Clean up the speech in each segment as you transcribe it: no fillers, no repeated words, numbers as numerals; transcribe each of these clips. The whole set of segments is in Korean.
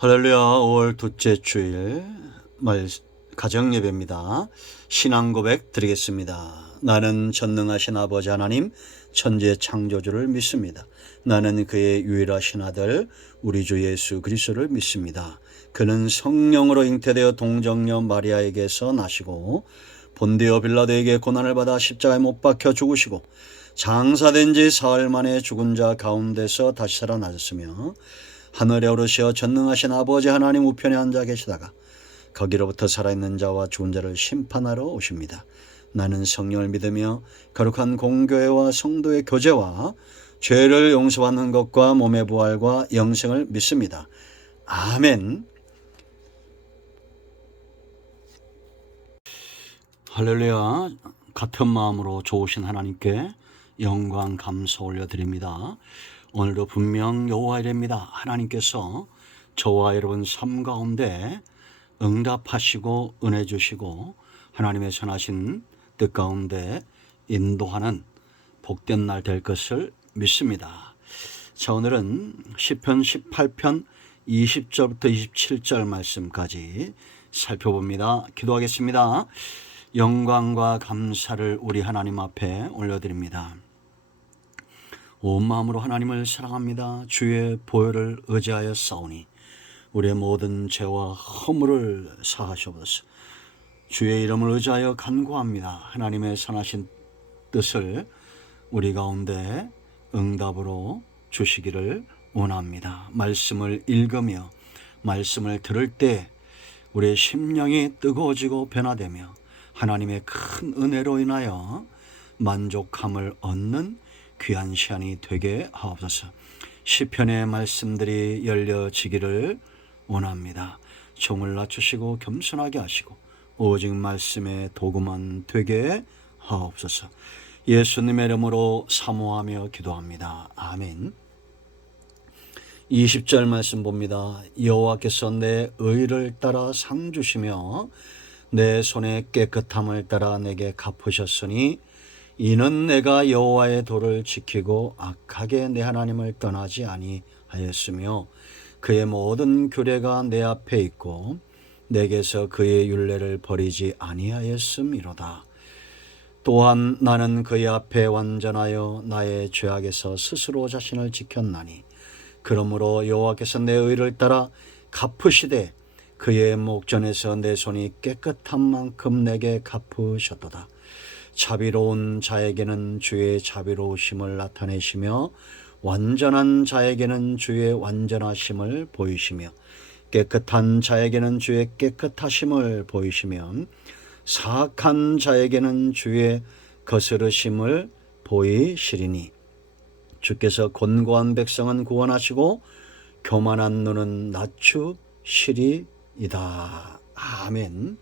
할렐루야. 5월 둘째 주일 가정 예배입니다. 신앙 고백 드리겠습니다. 나는 전능하신 아버지 하나님 천지의 창조주를 믿습니다. 나는 그의 유일하신 아들 우리 주 예수 그리스도를 믿습니다. 그는 성령으로 잉태되어 동정녀 마리아에게서 나시고 본디오 빌라도에게 고난을 받아 십자가에 못 박혀 죽으시고 장사된 지 사흘 만에 죽은 자 가운데서 다시 살아나셨으며 하늘에 오르시어 전능하신 아버지 하나님 우편에 앉아 계시다가 거기로부터 살아있는 자와 죽은 자를 심판하러 오십니다. 나는 성령을 믿으며 거룩한 공교회와 성도의 교제와 죄를 용서받는 것과 몸의 부활과 영생을 믿습니다. 아멘. 할렐루야. 같은 마음으로 좋으신 하나님께 영광 감사 올려드립니다. 오늘도 분명 여호와 이레입니다. 하나님께서 저와 여러분 삶 가운데 응답하시고 은혜 주시고 하나님의 선하신 뜻 가운데 인도하는 복된 날 될 것을 믿습니다. 자, 오늘은 시편 18편 20절부터 27절 말씀까지 살펴봅니다. 기도하겠습니다. 영광과 감사를 우리 하나님 앞에 올려드립니다. 온 마음으로 하나님을 사랑합니다. 주의 보혈을 의지하여 싸우니 우리의 모든 죄와 허물을 사하시옵소서. 주의 이름을 의지하여 간구합니다. 하나님의 선하신 뜻을 우리 가운데 응답으로 주시기를 원합니다. 말씀을 읽으며 말씀을 들을 때 우리의 심령이 뜨거워지고 변화되며 하나님의 큰 은혜로 인하여 만족함을 얻는 귀한 시간이 되게 하옵소서. 시편의 말씀들이 열려지기를 원합니다. 종을 낮추시고 겸손하게 하시고 오직 말씀의 도구만 되게 하옵소서. 예수님의 이름으로 사모하며 기도합니다. 아멘. 20절 말씀 봅니다. 여호와께서 내 의를 따라 상 주시며 내 손의 깨끗함을 따라 내게 갚으셨으니 이는 내가 여호와의 도를 지키고 악하게 내 하나님을 떠나지 아니하였으며 그의 모든 규례가 내 앞에 있고 내게서 그의 율례를 버리지 아니하였음이로다. 또한 나는 그의 앞에 완전하여 나의 죄악에서 스스로 자신을 지켰나니 그러므로 여호와께서 내 의를 따라 갚으시되 그의 목전에서 내 손이 깨끗한 만큼 내게 갚으셨도다. 자비로운 자에게는 주의 자비로우심을 나타내시며 완전한 자에게는 주의 완전하심을 보이시며 깨끗한 자에게는 주의 깨끗하심을 보이시며 사악한 자에게는 주의 거스르심을 보이시리니 주께서 곤고한 백성은 구원하시고 교만한 눈은 낮추시리이다. 아멘.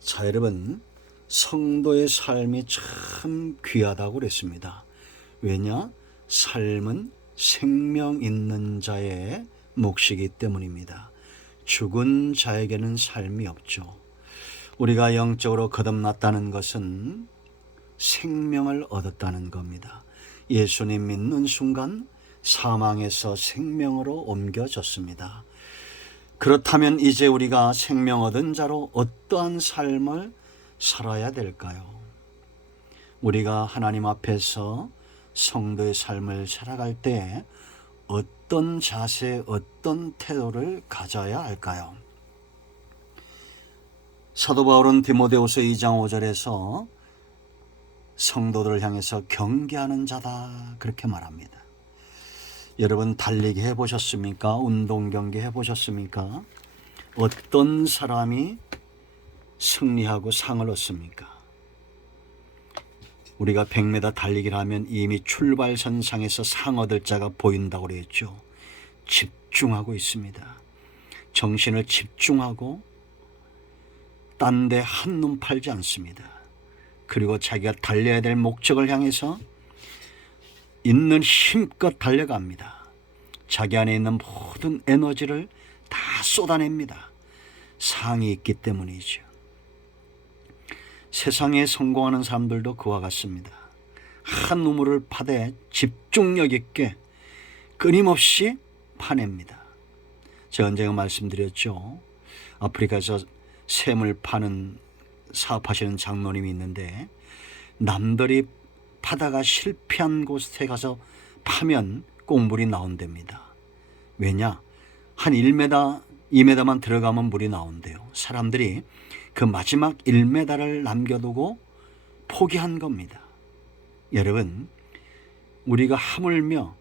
자, 여러분, 성도의 삶이 참 귀하다고 그랬습니다. 왜냐? 삶은 생명 있는 자의 몫이기 때문입니다. 죽은 자에게는 삶이 없죠. 우리가 영적으로 거듭났다는 것은 생명을 얻었다는 겁니다. 예수님 믿는 순간 사망에서 생명으로 옮겨졌습니다. 그렇다면 이제 우리가 생명 얻은 자로 어떠한 삶을 살아야 될까요? 우리가 하나님 앞에서 성도의 삶을 살아갈 때 어떤 자세, 어떤 태도를 가져야 할까요? 사도 바울은 디모데후서 2장 5절에서 성도들을 향해서 경계하는 자다 그렇게 말합니다. 여러분 달리기 해보셨습니까? 운동 경기 해보셨습니까? 어떤 사람이 승리하고 상을 얻습니까? 우리가 100m 달리기를 하면 이미 출발선상에서 상 얻을 자가 보인다고 그랬죠. 집중하고 있습니다. 정신을 집중하고 딴 데 한눈 팔지 않습니다. 그리고 자기가 달려야 될 목적을 향해서 있는 힘껏 달려갑니다. 자기 안에 있는 모든 에너지를 다 쏟아냅니다. 상이 있기 때문이죠. 세상에 성공하는 사람들도 그와 같습니다. 한 우물을 파되 집중력 있게 끊임없이 파냅니다. 제가 언젠가 말씀드렸죠. 아프리카에서 샘을 파는 사업하시는 장로님이 있는데 남들이 파다가 실패한 곳에 가서 파면 꼭 물이 나온답니다. 왜냐? 한 1m, 2m만 들어가면 물이 나온대요. 사람들이 그 마지막 1m를 남겨두고 포기한 겁니다. 여러분, 우리가 하물며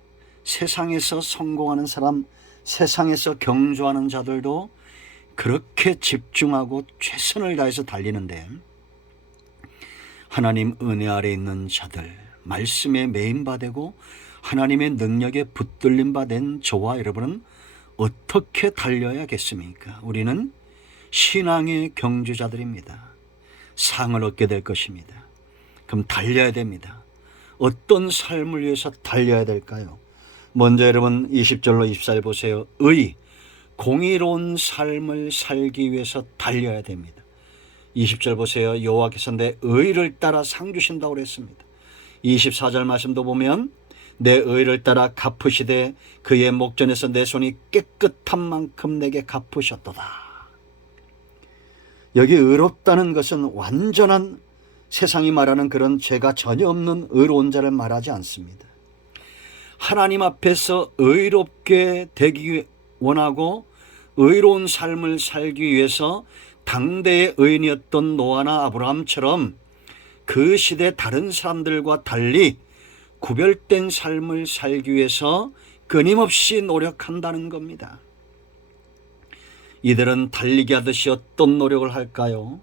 세상에서 성공하는 사람, 세상에서 경주하는 자들도 그렇게 집중하고 최선을 다해서 달리는데 하나님 은혜 아래 있는 자들, 말씀에 매인바되고 하나님의 능력에 붙들림 바된 저와 여러분은 어떻게 달려야겠습니까? 우리는 신앙의 경주자들입니다. 상을 얻게 될 것입니다. 그럼 달려야 됩니다. 어떤 삶을 위해서 달려야 될까요? 먼저 여러분 20절로 24절 보세요. 공의로운 삶을 살기 위해서 달려야 됩니다. 20절 보세요. 여호와께서 내 의를 따라 상 주신다고 그랬습니다. 24절 말씀도 보면 내 의를 따라 갚으시되 그의 목전에서 내 손이 깨끗한 만큼 내게 갚으셨도다. 여기 의롭다는 것은 완전한 세상이 말하는 그런 죄가 전혀 없는 의로운 자를 말하지 않습니다. 하나님 앞에서 의롭게 되기 원하고 의로운 삶을 살기 위해서 당대의 의인이었던 노아나 아브라함처럼 그 시대 다른 사람들과 달리 구별된 삶을 살기 위해서 끊임없이 노력한다는 겁니다. 이들은 달리기 하듯이 어떤 노력을 할까요?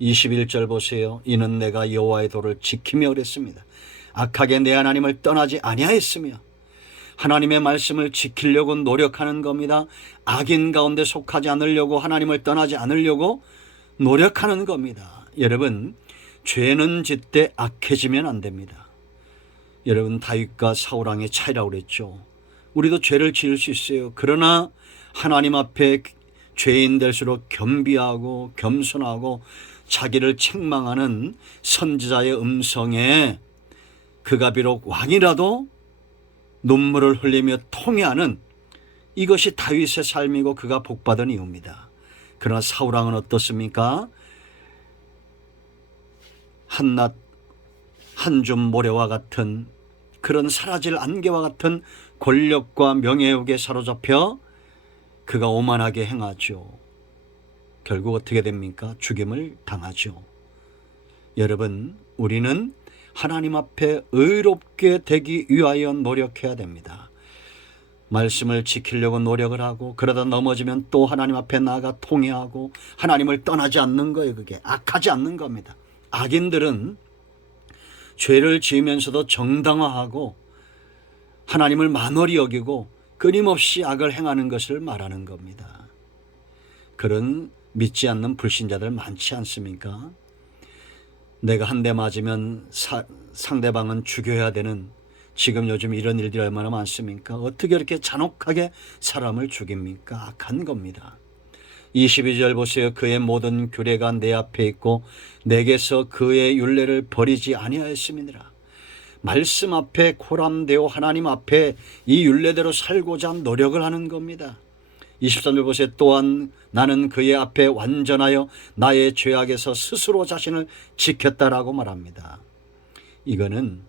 21절 보세요. 이는 내가 여호와의 도를 지키며 그랬습니다. 악하게 내 하나님을 떠나지 아니하였으며 하나님의 말씀을 지키려고 노력하는 겁니다. 악인 가운데 속하지 않으려고 하나님을 떠나지 않으려고 노력하는 겁니다. 여러분, 죄는 짓되 악해지면 안 됩니다. 여러분, 다윗과 사울왕의 차이라고 그랬죠. 우리도 죄를 지을 수 있어요. 그러나 하나님 앞에 죄인 될수록 겸비하고 겸손하고 자기를 책망하는 선지자의 음성에 그가 비록 왕이라도 눈물을 흘리며 통회하는 이것이 다윗의 삶이고 그가 복받은 이유입니다. 그러나 사울왕은 어떻습니까? 한낮 한줌 모래와 같은 그런 사라질 안개와 같은 권력과 명예욕에 사로잡혀 그가 오만하게 행하죠. 결국 어떻게 됩니까? 죽임을 당하죠. 여러분, 우리는 하나님 앞에 의롭게 되기 위하여 노력해야 됩니다. 말씀을 지키려고 노력을 하고 그러다 넘어지면 또 하나님 앞에 나아가 통회하고 하나님을 떠나지 않는 거예요. 그게 악하지 않는 겁니다. 악인들은 죄를 지으면서도 정당화하고 하나님을 만월히 여기고 끊임없이 악을 행하는 것을 말하는 겁니다. 그런 믿지 않는 불신자들 많지 않습니까? 내가 한 대 맞으면 상대방은 죽여야 되는 지금 요즘 이런 일들이 얼마나 많습니까? 어떻게 이렇게 잔혹하게 사람을 죽입니까? 악한 겁니다. 22절 보세요. 그의 모든 규례가 내 앞에 있고 내게서 그의 율례를 버리지 아니하였음이니라. 말씀 앞에 코람되어 하나님 앞에 이 율례대로 살고자 노력을 하는 겁니다. 23절 보세요. 또한 나는 그의 앞에 완전하여 나의 죄악에서 스스로 자신을 지켰다라고 말합니다. 이거는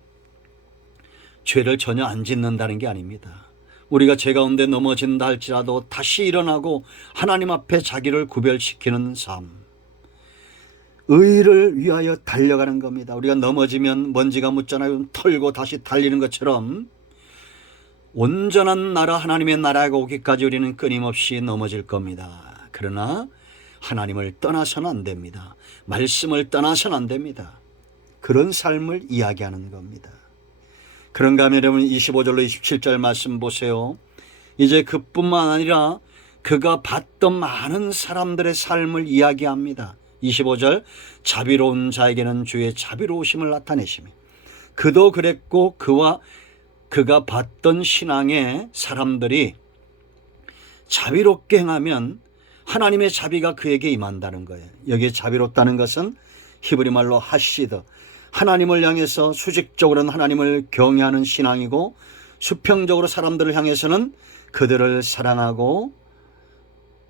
죄를 전혀 안 짓는다는 게 아닙니다. 우리가 죄 가운데 넘어진다 할지라도 다시 일어나고 하나님 앞에 자기를 구별시키는 삶, 의를 위하여 달려가는 겁니다. 우리가 넘어지면 먼지가 묻잖아요. 털고 다시 달리는 것처럼 온전한 나라 하나님의 나라가 오기까지 우리는 끊임없이 넘어질 겁니다. 그러나 하나님을 떠나서는 안 됩니다. 말씀을 떠나서는 안 됩니다. 그런 삶을 이야기하는 겁니다. 그런가 하면 여러분 25절로 27절 말씀 보세요. 이제 그뿐만 아니라 그가 봤던 많은 사람들의 삶을 이야기합니다. 25절 자비로운 자에게는 주의 자비로우심을 나타내시며 그도 그랬고 그가 봤던 신앙의 사람들이 자비롭게 행하면 하나님의 자비가 그에게 임한다는 거예요. 여기에 자비롭다는 것은 히브리 말로 하시드, 하나님을 향해서 수직적으로는 하나님을 경외하는 신앙이고 수평적으로 사람들을 향해서는 그들을 사랑하고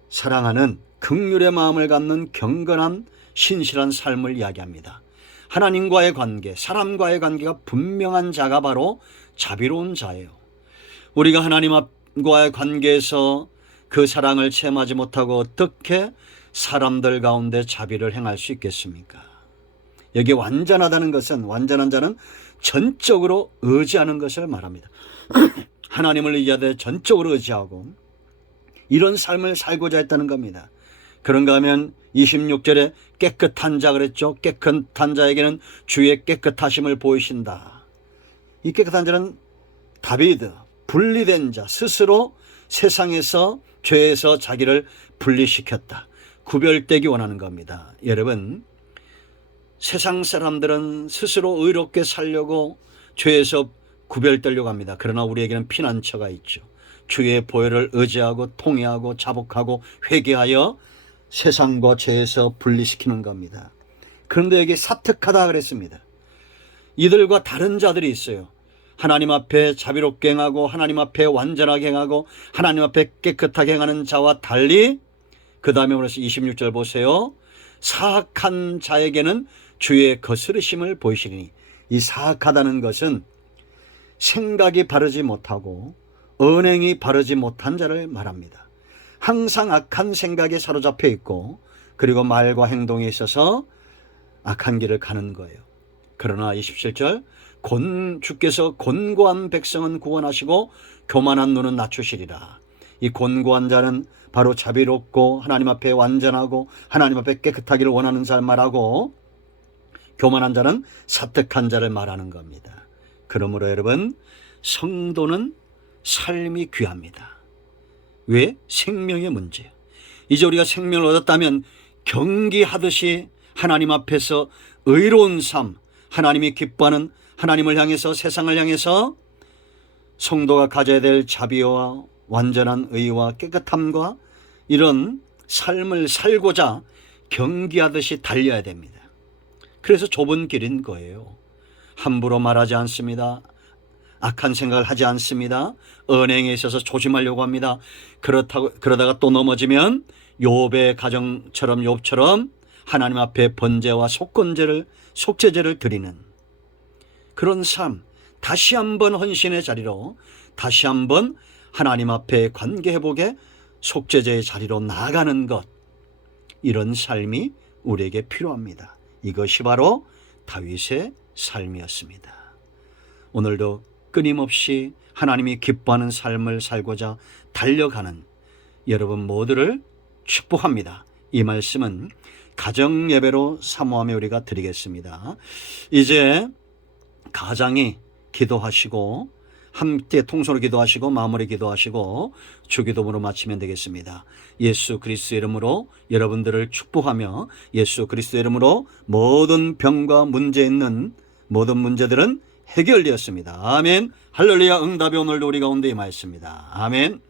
사랑하는 긍휼의 마음을 갖는 경건한 신실한 삶을 이야기합니다. 하나님과의 관계, 사람과의 관계가 분명한 자가 바로 자비로운 자예요. 우리가 하나님과의 관계에서 그 사랑을 체험하지 못하고 어떻게 사람들 가운데 자비를 행할 수 있겠습니까? 여기 완전하다는 것은, 완전한 자는 전적으로 의지하는 것을 말합니다. 하나님을 의지하되 전적으로 의지하고 이런 삶을 살고자 했다는 겁니다. 그런가 하면 26절에 깨끗한 자 그랬죠. 깨끗한 자에게는 주의 깨끗하심을 보이신다. 이 깨끗한 자는 다비드, 분리된 자, 스스로 세상에서 죄에서 자기를 분리시켰다. 구별되기 원하는 겁니다. 여러분, 세상 사람들은 스스로 의롭게 살려고 죄에서 구별되려고 합니다. 그러나 우리에게는 피난처가 있죠. 주의 보혈을 의지하고 통회하고 자복하고 회개하여 세상과 죄에서 분리시키는 겁니다. 그런데 여기 사특하다 그랬습니다. 이들과 다른 자들이 있어요. 하나님 앞에 자비롭게 행하고 하나님 앞에 완전하게 행하고 하나님 앞에 깨끗하게 행하는 자와 달리 그 다음에 오늘서 26절 보세요. 사악한 자에게는 주의 거스르심을 보이시니, 이 사악하다는 것은 생각이 바르지 못하고 언행이 바르지 못한 자를 말합니다. 항상 악한 생각에 사로잡혀 있고 그리고 말과 행동에 있어서 악한 길을 가는 거예요. 그러나 27절 주께서 곤고한 백성은 구원하시고 교만한 눈은 낮추시리라. 이 곤고한 자는 바로 자비롭고 하나님 앞에 완전하고 하나님 앞에 깨끗하기를 원하는 자를 말하고, 교만한 자는 사특한 자를 말하는 겁니다. 그러므로 여러분, 성도는 삶이 귀합니다. 왜? 생명의 문제예요. 이제 우리가 생명을 얻었다면 경기하듯이 하나님 앞에서 의로운 삶, 하나님이 기뻐하는, 하나님을 향해서, 세상을 향해서 성도가 가져야 될 자비와 완전한 의와 깨끗함과 이런 삶을 살고자 경기하듯이 달려야 됩니다. 그래서 좁은 길인 거예요. 함부로 말하지 않습니다. 악한 생각을 하지 않습니다. 언행에 있어서 조심하려고 합니다. 그러다가 또 넘어지면 욥의 가정처럼, 욥처럼 하나님 앞에 번제와 속죄제를 드리는 그런 삶, 다시 한번 헌신의 자리로, 다시 한번 하나님 앞에 관계회복의 속죄제의 자리로 나아가는 것, 이런 삶이 우리에게 필요합니다. 이것이 바로 다윗의 삶이었습니다. 오늘도 끊임없이 하나님이 기뻐하는 삶을 살고자 달려가는 여러분 모두를 축복합니다. 이 말씀은 가정예배로 사모하며 우리가 드리겠습니다. 이제 가장이 기도하시고 함께 통솔로 기도하시고 마무리 기도하시고 주기도문으로 마치면 되겠습니다. 예수 그리스도 이름으로 여러분들을 축복하며, 예수 그리스도 이름으로 모든 병과 문제 있는 모든 문제들은 해결되었습니다. 아멘. 할렐루야. 응답이 오늘도 우리 가운데 임하였습니다. 아멘.